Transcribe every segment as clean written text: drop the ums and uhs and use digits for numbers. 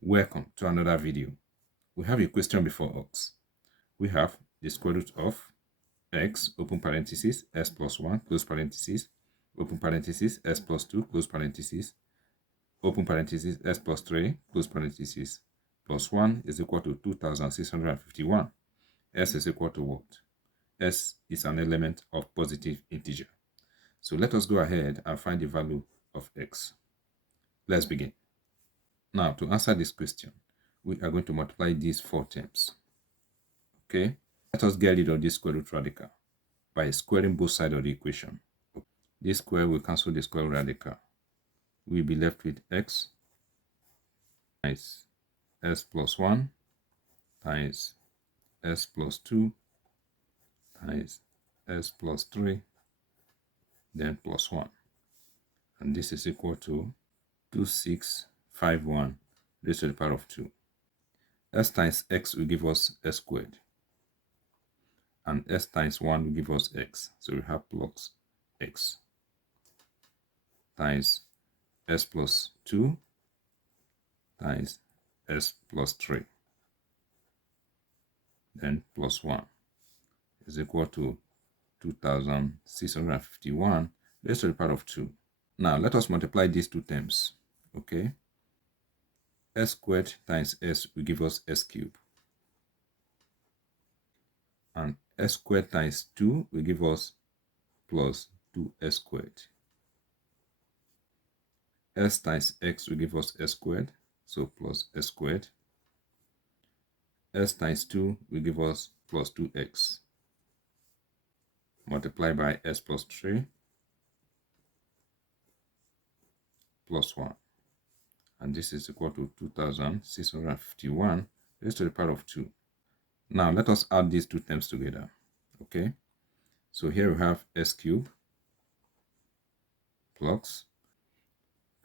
Welcome to another video. We have a question before us. We have the square root of x, open parenthesis, s plus 1, close parenthesis, open parenthesis, s plus 2, close parenthesis, open parenthesis, s plus 3, close parenthesis, plus 1 is equal to 2651. S is equal to what? S is an element of positive integer. So let us go ahead and find the value of x. Let's begin. Now, to answer this question, we are going to multiply these four terms. Okay, let us get rid of this square root radical by squaring both sides of the equation. This square will cancel the square root radical. We'll be left with x times s plus 1 times s plus 2 times s plus 3, then plus 1. And this is equal to 2651 raised to the power of 2. S times x will give us s squared. And s times 1 will give us x. So we have plus x times s plus 2 times s plus 3. Then plus 1 is equal to 2651 raised to the power of 2. Now let us multiply these two terms. Okay, s squared times s will give us s cubed, and s squared times 2 will give us plus 2s squared. S times x will give us s squared, so plus s squared. S times 2 will give us plus 2x, multiplied by s plus 3 plus 1. And this is equal to 2651 raised to the power of 2. Now let us add these two terms together. Okay, so here we have s cubed plus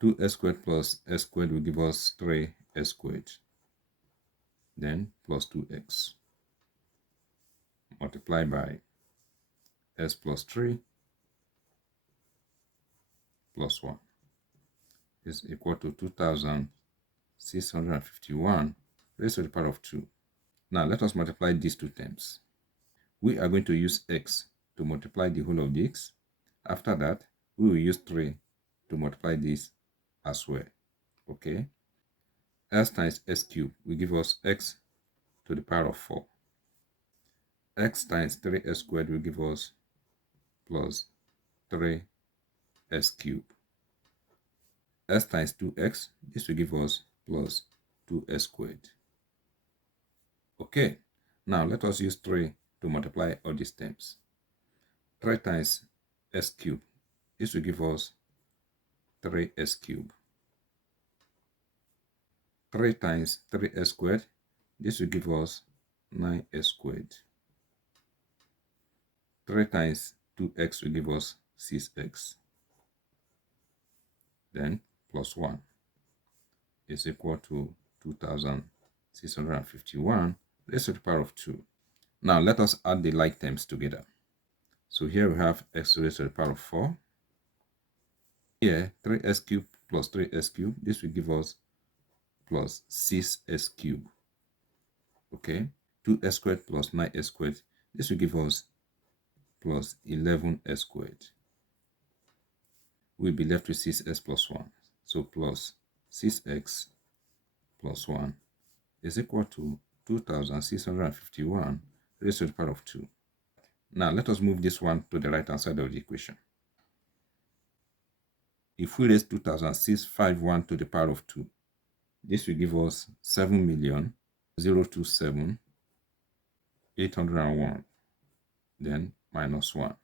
2s squared plus s squared will give us 3s squared, then plus 2x, multiplied by s plus 3 plus 1 is equal to 2651 raised to the power of 2. Now let us multiply these two terms. We are going to use x to multiply the whole of the x. After that, we will use 3 to multiply this as well. Okay, s times s cubed will give us x to the power of 4. X times 3s squared will give us plus 3s cubed. S times 2x, this will give us plus 2s squared. Okay, now let us use 3 to multiply all these terms. 3 times s cubed, this will give us 3s cubed. 3 times 3s squared, this will give us 9s squared. 3 times 2x will give us 6x. Then plus 1 is equal to 2651 raised to the power of 2. Now let us add the like terms together. So here we have x raised to the power of 4. Here 3s cubed plus 3s cubed, this will give us plus 6s cubed. Okay, 2s squared plus 9s squared, this will give us plus 11s squared. We'll be left with 6s plus 1. So plus 6x plus 1 is equal to 2651 raised to the power of 2. Now let us move this one to the right hand side of the equation. If we raise 2651 to the power of 2, this will give us 7,027,801, then minus 1.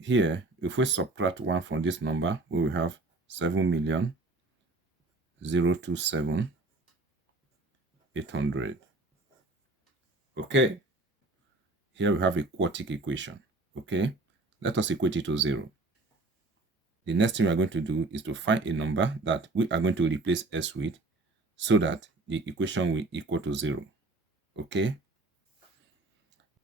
Here, if we subtract 1 from this number, we will have 7,027,800. Okay, here we have a quadratic equation. Okay, let us equate it to 0. The next thing we are going to do is to find a number that we are going to replace s with, so that the equation will equal to 0. Okay,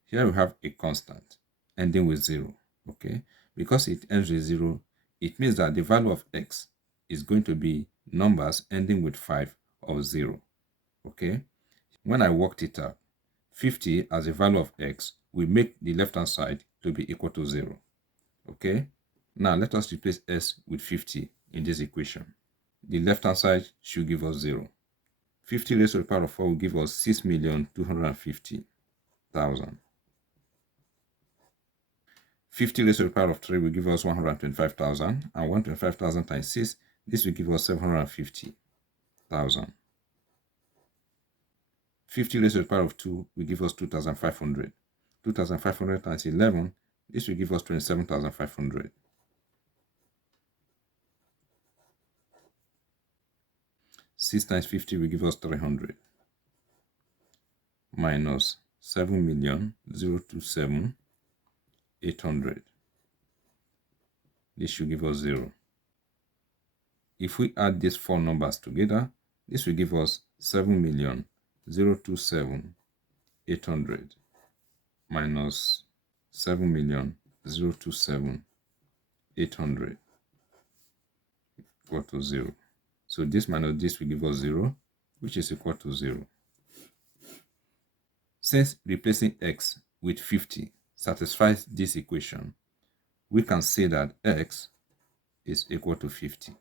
here we have a constant ending with 0. Okay, because it ends with 0, it means that the value of x is going to be numbers ending with 5 or 0. Okay, when I worked it out, 50 as a value of x will make the left hand side to be equal to 0. Okay, now let us replace s with 50 in this equation. The left hand side should give us 0. 50 raised to the power of 4 will give us 6,250,000. 50 raised to the power of 3 will give us 125,000, and 125,000 times 6, this will give us 750,000. 50 raised to the power of 2 will give us 2,500. 2,500 times 11, this will give us 27,500. 6 times 50 will give us 300. Minus 7,027,800. This should give us 0. If we add these four numbers together, this will give us 7,027,800 minus 7,027,800 equal to 0. So this minus this will give us 0, which is equal to 0. Since replacing x with 50 satisfies this equation, we can say that x is equal to 50.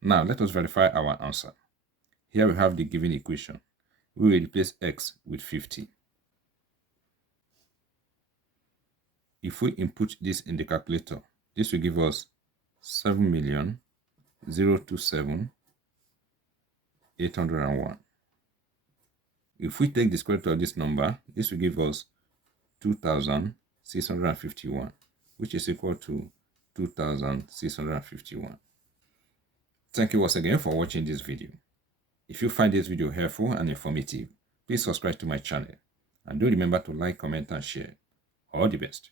Now let us verify our answer. Here we have the given equation. We will replace x with 50. If we input this in the calculator, this will give us 7,027,801. If we take the square root of this number, this will give us 2,651, which is equal to 2,651. Thank you once again for watching this video. If you find this video helpful and informative, please subscribe to my channel. And do remember to like, comment, and share. All the best.